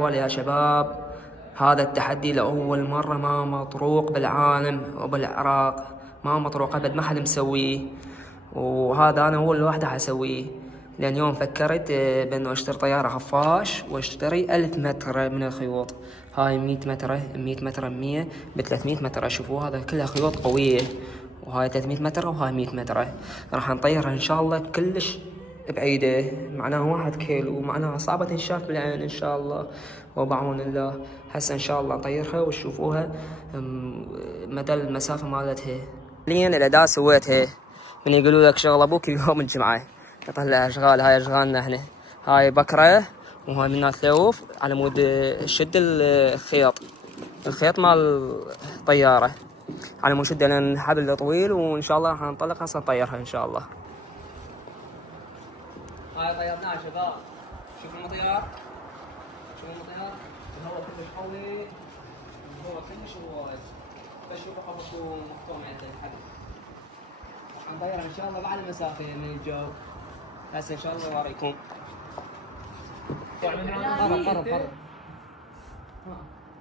والله يا شباب، هذا التحدي لأول مرة ما مطروق بالعالم وبالعراق، ما مطروق أبد، ما حد مسويه. وهذا أنا أول واحدة حسويه، لأن يوم فكرت بأنه أشتري طيارة خفاش وأشتري 1000 متر من الخيوط. هاي 100 متر 100 متر 100 ب300 متر. شوفوا هذا كلها خيوط قوية، وهاي 300 متر وهاي 100 متر. راح نطيرها إن شاء الله كلش بعيدة، معناها 1 كيلو، ومعناها صعبة تنشاف بالعين إن شاء الله وبعون الله. هسه إن شاء الله نطيرها وتشوفوها مدى المسافة مالتها. حاليا الأداة سويتها من يقولوا لك شغل أبوك يوم الجمعة، نطلع أشغال. هاي أشغالنا إحنا، هاي بكرة وهاي منها تلوف على مود شد الخيط مال الطيارة، على مود شده لأن حبل طويل. وإن شاء الله راح ننطلق هسه نطيرها إن شاء الله. هاي طيرناها يا شباب، شوفوا المطيار، شوفوا المطيار، الهواء كلش قوي، الهواء كلش وايد، بس شوفوا خبطوا محكوم عند الحبل. راح نطيرها ان شاء الله بعد المسافة من الجو. هسه ان شاء الله اوريكم. قرب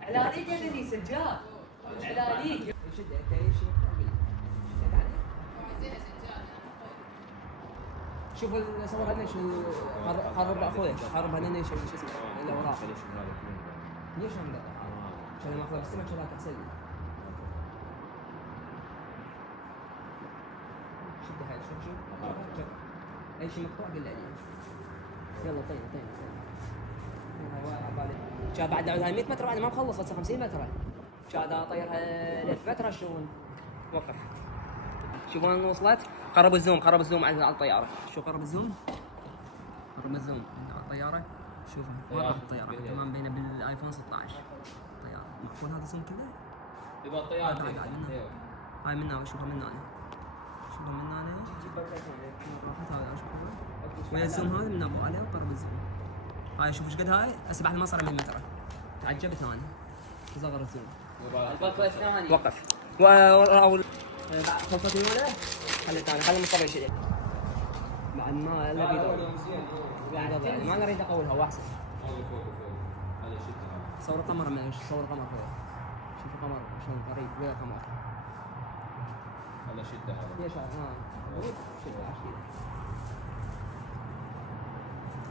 علاليك يا بني سجاد، علاليك شد انت شيء. شوف صور هنا شو قرب اخوي، قرب هنا شو اسمه اللي وراه. ليش هم عشان ما اخذ السمك شغلات احسن. شد هاي شوف اي شيء مقطوع قل لي. يلا طيب شاب بعد هاي 100 متر بعد ما مخلص، هسه 50 متر. شاد اطيرها 1000 متر شلون؟ وقف. شوفوا وين وصلت. قرب الزوم على الطيارة. شوف قرب الزوم على الطيارة. شوفوا وين راح الطيارة، تمام بينه بالايفون 16 الطيارة. مقفول هذا الزوم كله. يبغى الطيارة هاي من هنا، شوفها من هنا، شوفها من هنا. راحت هذا شوفها. ويا الزوم هذا من ابو عليه وقرب الزوم. هاي شوف ايش قد هاي، هسه بعد ما صار 100 متر. تعجبت انا. صغر الزوم. البكرة الثانية. وقف. خلصت الاولى. خلي مصطفى يشيل. بعد ما الا بيدور. ما نريد اقولها واحسن. صور قمر من صور قمر هذا. شوف القمر شلون قريب ويا قمر. هذا شده هذا. يا شاطر شده عشية.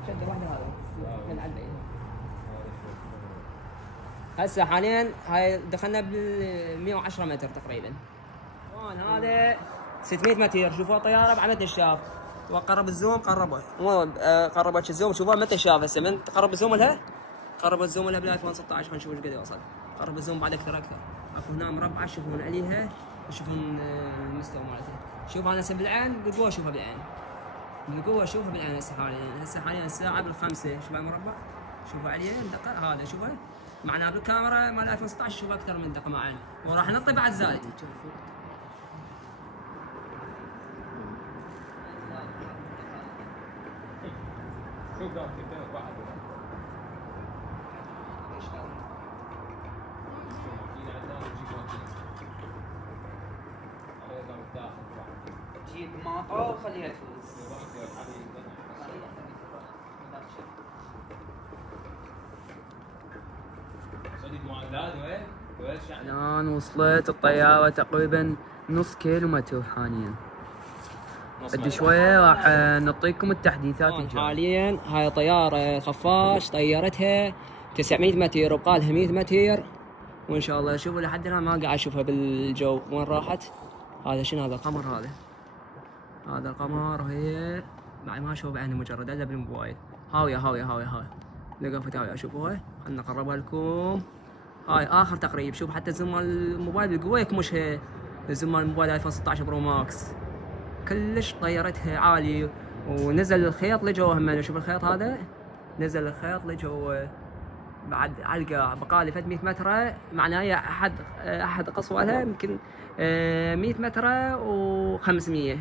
شده واحدة هذا. من عندي. هسه حاليا هاي دخلنا بال 110 متر تقريبا. هذا 600 متر. شوفوا طياره بعمد الشاف. وقرب الزوم قربه، مو قربت الزوم. شوفوا متى شاف هسه من قرب الزوم لها. قرب الزوم لها بالايفون 16. خلينا نشوف ايش قد يوصل. قرب الزوم بعد اكثر. اكو هنا مربعه تشوفون عليها، تشوفون المستوى مالتها. شوف انا هسه بالعين بالقوه اشوفها بالعين. بالقوه اشوفها بالعين هسه حاليا الساعه بالخمسة. شوف المربع، شوفوا عليه دقه هذا. شوفها معناها بالكاميرا مال الايفون 16 شوفها اكثر من دقه مع عين. وراح نطي بعد زايد. جيب ماطرة وخليها تفوز. الآن وصلت الطيارة تقريبا نص كيلومتر حاليا. بعد شوية راح نعطيكم التحديثات الجاية. حاليا هاي طيارة خفاش طيرتها 900 متر وبقالها 100 متر. وإن شاء الله شوفوا لحد الآن ما قاعد أشوفها بالجو وين راحت. هذا شنو هذا القمر هذا القمر. وهي بعد ما أشوف بعيني مجرد إلا بالموبايل. هاوية لقفت هاوية. شوفوها خلنا نقربها لكم. هاي آخر تقريب. شوف حتى الزوم مال الموبايل بالقوة يكمشها. الزوم مال الموبايل ايفون 16 برو ماكس كلش طيرتها عالي. ونزل الخيط لجوا هم. شوف الخيط هذا نزل الخيط لجوا بعد علقة. بقالي فد 100 متر. معناه احد قصوالها يمكن 100 متر و500.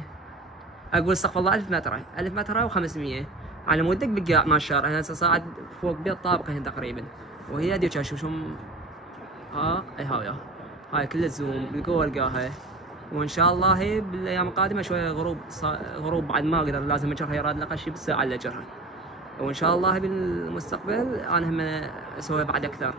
اقول استغفر الله 1000 متر 1000 متر و500 على مودك بقاع ما شاء الله. هسه صاعد فوق بيت طابقه هنا تقريبا. وهي هذيك شوف اي هاي كل الزوم بالقوه القاها. وان شاء الله هي بالايام القادمه شويه غروب بعد ما اقدر لازم اجرها يراد لقى شي بالساعه اللي اجرها. وان شاء الله بالمستقبل انا هم اسوي بعد اكثر.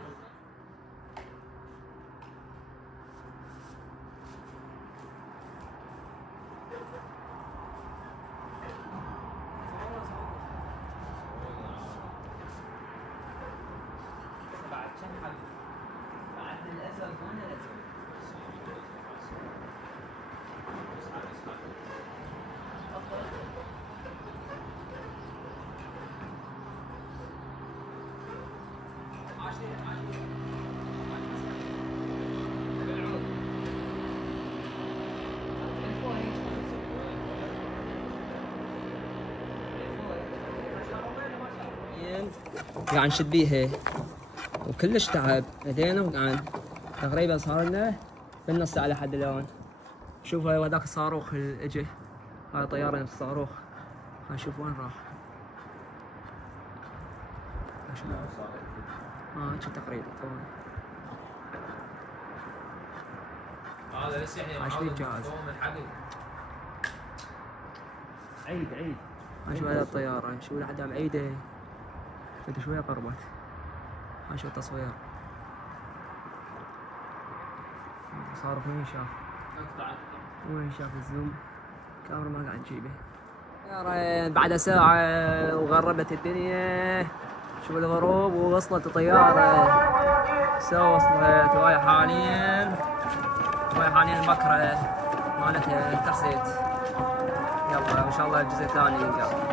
قاعد نشد بيها وكلش تعب ايدينا، وقاعد تقريبا صار لنا بالنص ساعة لحد الان. شوفوا هذاك الصاروخ اللي اجى، هاي طيارة نفس الصاروخ، هاي شوف وين راح. هيك تقريبا هذا بس يعني عشان جاهز. عيد هاي شوف هذا الطيارة، شوف لحد بعيدة انت شوية قربت. هاي شوف التصوير، صاروخ وين شاف؟ وين شاف الزوم؟ كاميرا ما قاعد تجيبه. طيارة بعد ساعة وغربت الدنيا، شوف الغروب ووصلت الطيارة. وصلت وهي حاليا البكرة مالتها التخسيت. يلا ان شاء الله الجزء الثاني ينقال.